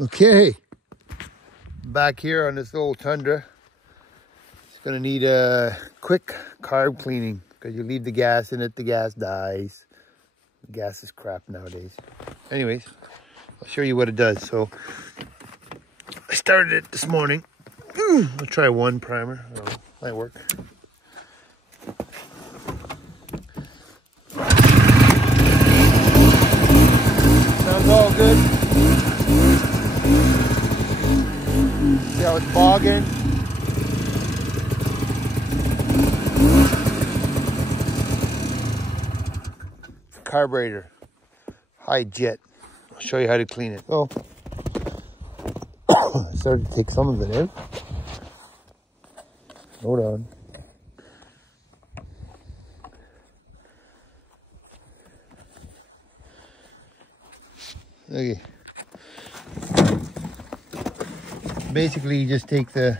Okay, back here on this old Tundra. It's gonna need a quick carb cleaning because you leave the gas in it, the gas dies. The gas is crap nowadays. Anyways, I'll show you what it does. So I started it this morning. I'll try one primer. I don't know, might work. Sounds all good. See how it's bogging? Carburetor, high jet. I'll show you how to clean it. Oh, I started to take some of it out. Hold on. Okay. Basically, you just take the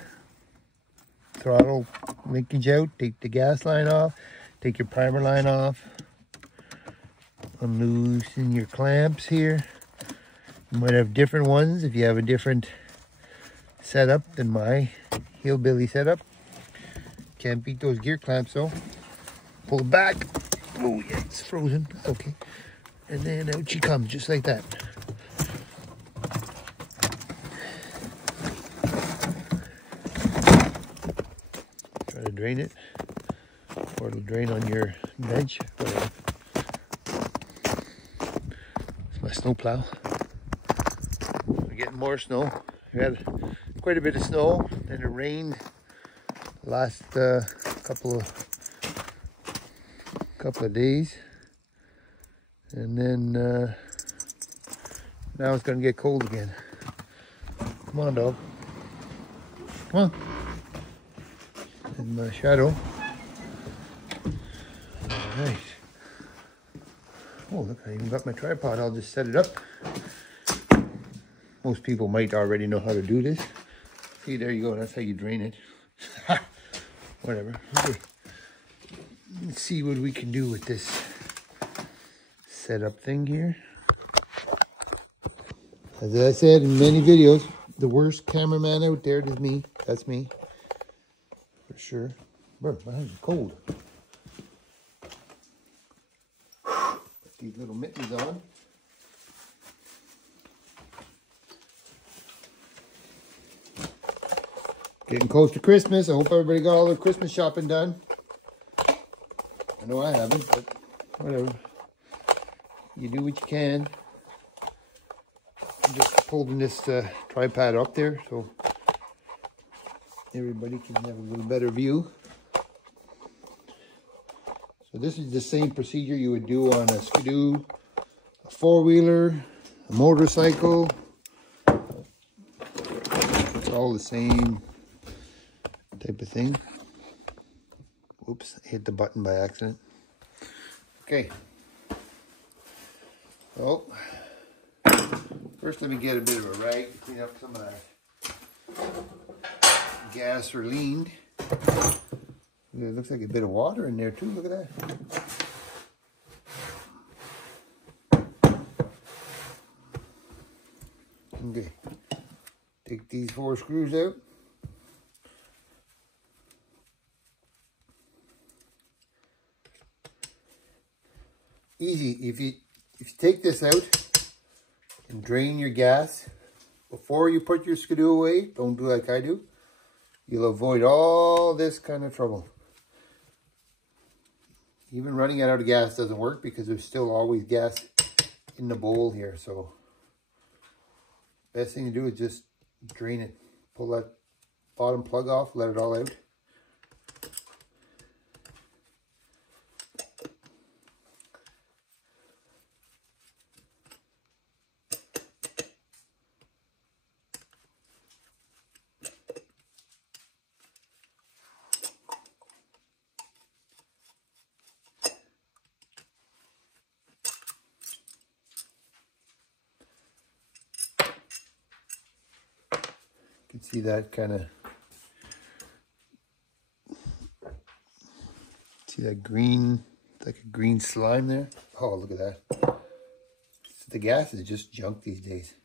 throttle linkage out, take the gas line off, take your primer line off, unloosen your clamps here. You might have different ones if you have a different setup than my hillbilly setup. Can't beat those gear clamps though. Pull it back. Oh yeah, it's frozen. Okay. And then out she comes, just like that. Try to drain it, or it'll drain on your bench. It's my snow plow. We're getting more snow. We had quite a bit of snow, and it rained the last couple of days, and then now it's gonna get cold again. Come on, dog. Come on. In my shadow. All right. Oh, look, I even got my tripod. I'll just set it up. Most people might already know how to do this. See, there you go. That's how you drain it. Whatever. Okay. Let's see what we can do with this setup thing here. As I said in many videos, the worst cameraman out there is me. That's me. For sure. Bro, my hands are cold. Put these little mittens on. Getting close to Christmas. I hope everybody got all their Christmas shopping done. I know I haven't, but whatever. You do what you can. I'm just holding this tripod up there so everybody can have a little better view. So this is the same procedure you would do on a skidoo, a four-wheeler, a motorcycle. It's all the same type of thing. Oops, I hit the button by accident. Okay. So, first let me get a bit of a rag to clean up some of that gas or lean. It looks like a bit of water in there too, look at that. Okay. Take these 4 screws out. Easy. If you take this out and drain your gas before you put your skidoo away, don't do like I do, you'll avoid all this kind of trouble. Even running out of gas doesn't work because there's still always gas in the bowl here. So best thing to do is just drain it. Pull that bottom plug off, let it all out. You can see that kind of, see that green, like a green slime there? Oh, look at that. The gas is just junk these days.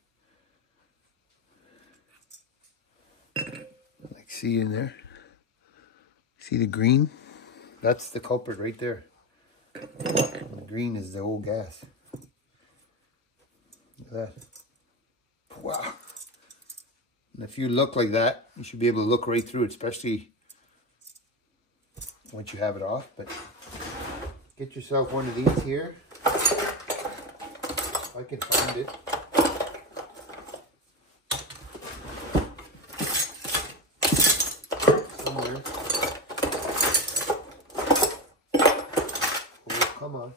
See in there? See the green? That's the culprit right there. The green is the old gas. Look at that. Wow. And if you look like that, you should be able to look right through it, especially once you have it off. But get yourself one of these here. If I can find it. Somewhere. Oh, come on.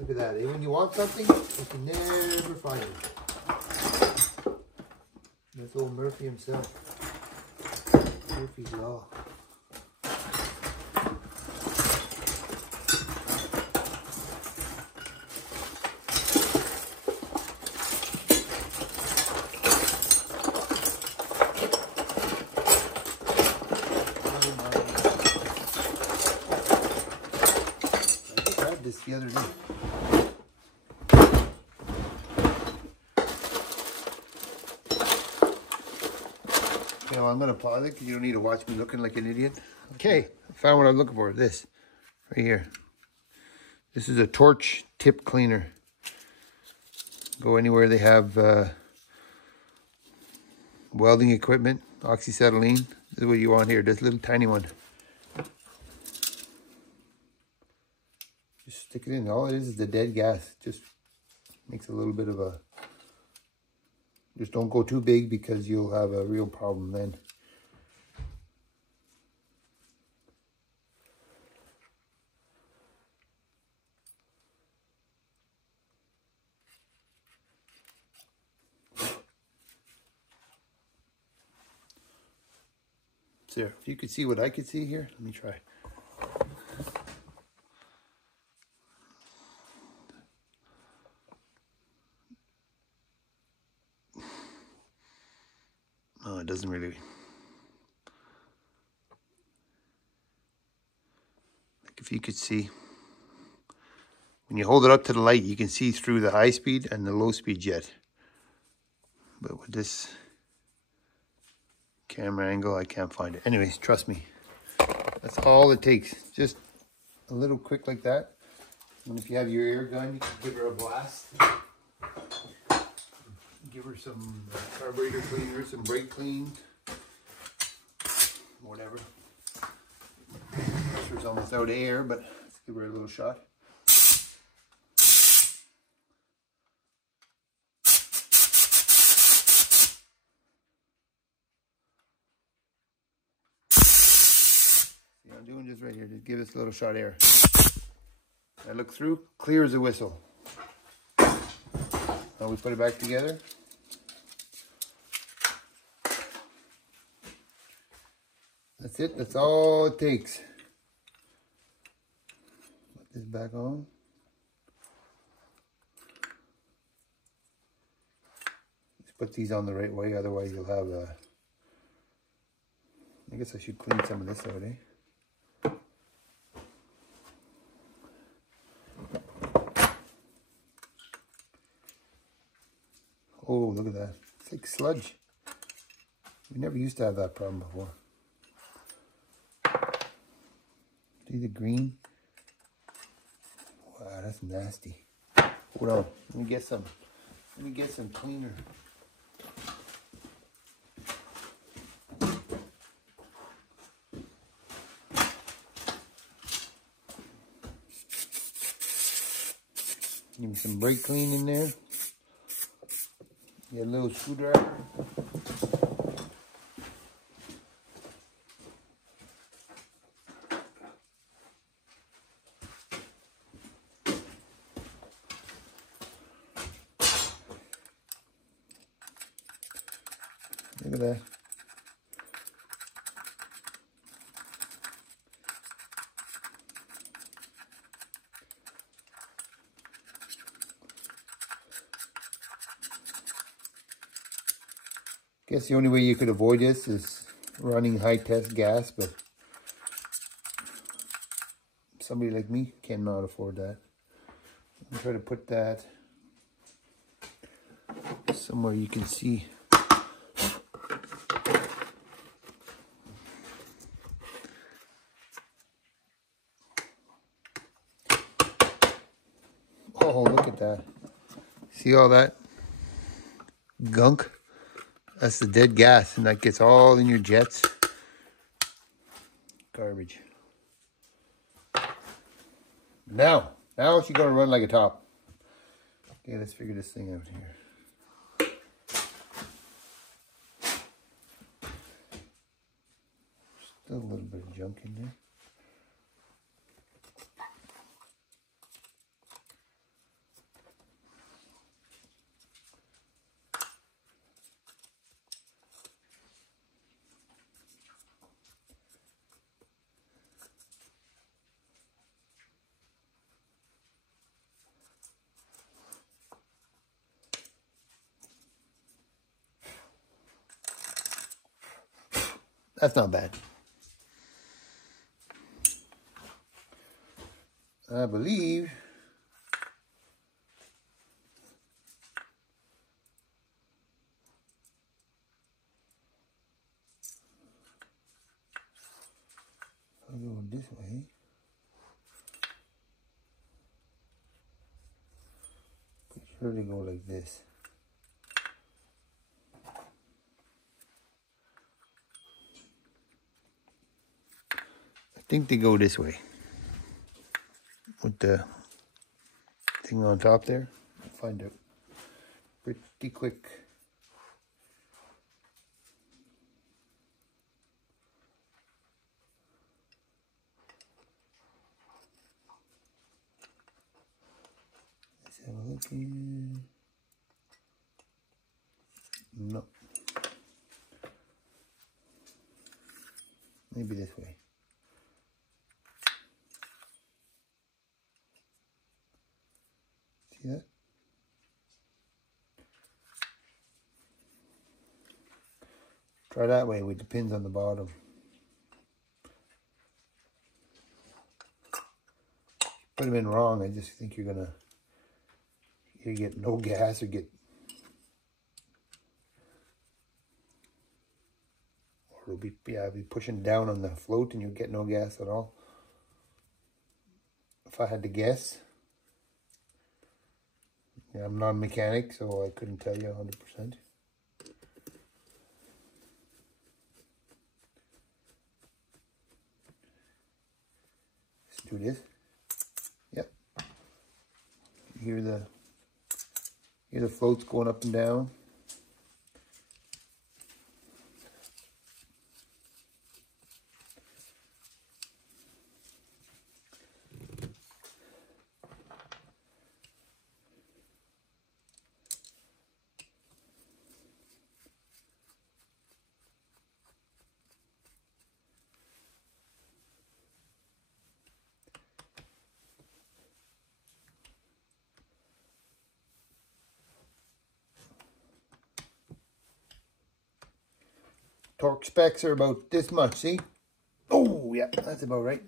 Look at that. When you want something, you can never find it. That's old Murphy himself. Murphy's Law. I had this the other day. Okay, well, I'm going to pause it because you don't need to watch me looking like an idiot. Okay, I found what I'm looking for. This, right here. This is a torch tip cleaner. Go anywhere they have welding equipment, oxyacetylene. This is what you want here, this little tiny one. Just stick it in. All it is the dead gas. Just makes a little bit of a... Just don't go too big because you'll have a real problem then. There, if you could see what I could see here, let me try. Oh, it doesn't really. Like if you could see, when you hold it up to the light, you can see through the high speed and the low speed jet. But with this camera angle, I can't find it. Anyways, trust me, that's all it takes. Just a little quick like that. And if you have your air gun, you can give her a blast. Give her some carburetor cleaner, some brake clean, whatever. Pressure's almost out of air, but let's give her a little shot. See, I'm doing just right here. Just give this a little shot of air. I look through, clear as a whistle. Now we put it back together. That's it. That's all it takes. Put this back on. Just put these on the right way, otherwise you'll have a... I guess I should clean some of this out, eh? Oh, look at that. It's like sludge. We never used to have that problem before. See the green? Wow, that's nasty. Hold on. Let me get some cleaner. Give me some brake clean in there. Get a little screwdriver. Look at that. Guess the only way you could avoid this is running high test gas, but somebody like me cannot afford that. I'll try to put that somewhere you can see. Oh, look at that. See all that gunk? That's the dead gas, and that gets all in your jets. Garbage. Now she's gonna run like a top. Okay, let's figure this thing out here. Still a little bit of junk in there. That's not bad. I believe I'll go this way. Could surely go like this. I think they go this way with the thing on top there. I'll find out pretty quick. Let's have a look here. No. Maybe this way. See that? Try that way with the pins on the bottom. Put them in wrong. I just think you're gonna either get no gas or get, or it'll be, yeah, be pushing down on the float and you'll get no gas at all. If I had to guess, yeah, I'm not a mechanic, so I couldn't tell you 100%. Let's do this. Yep. You hear the floats going up and down. Torque specs are about this much, see? Oh, yeah, that's about right.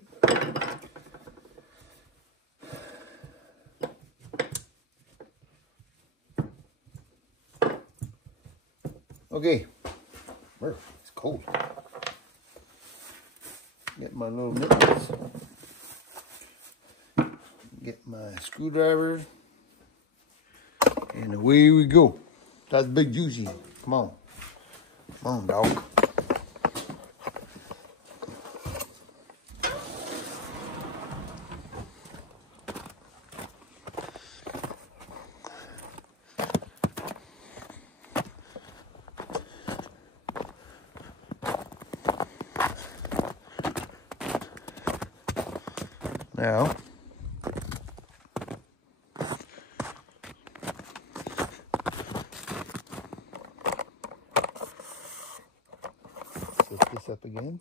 Okay, it's cold. Get my little nipples. Get my screwdriver. And away we go. That's Big Juicy. Come on. Come on, dog. Now, set this up again.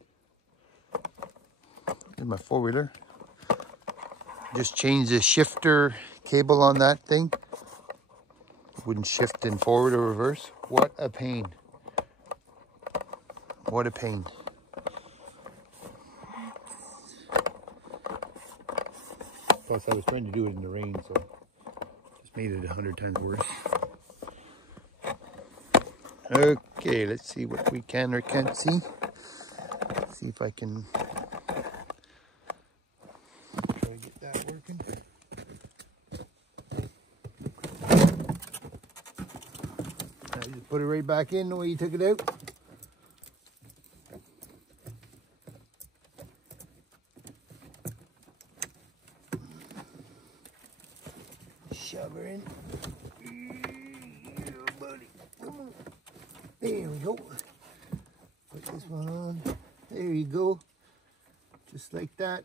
Here's my four-wheeler. Just change the shifter cable on that thing. Wouldn't shift in forward or reverse. What a pain. What a pain. Plus, I was trying to do it in the rain, so made it 100 times worse. Okay, let's see what we can or can't see. See if I can try to get that working. Now you just put it right back in the way you took it out. Shove her in. Yeah, buddy. Come on. There we go. Put this one on. There you go. Just like that.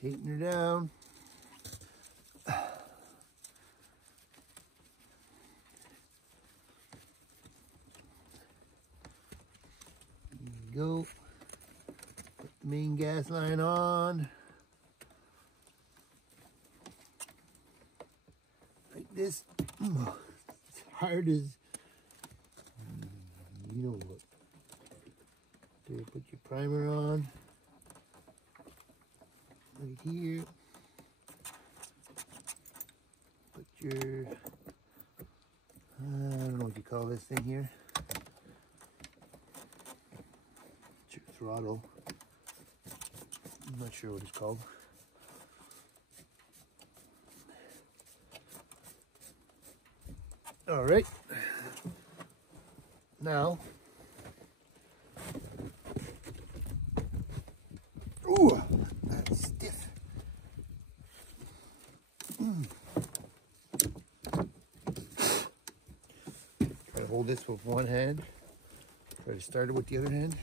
Tighten her down. Go. Put the main gas line on. Like this. It's hard as you know what. There, put your primer on. Right here. Put your I don't know what you call this thing here. Throttle. I'm not sure what it's called. All right. Now, ooh, that's stiff. Try to hold this with one hand. Try to start it with the other hand.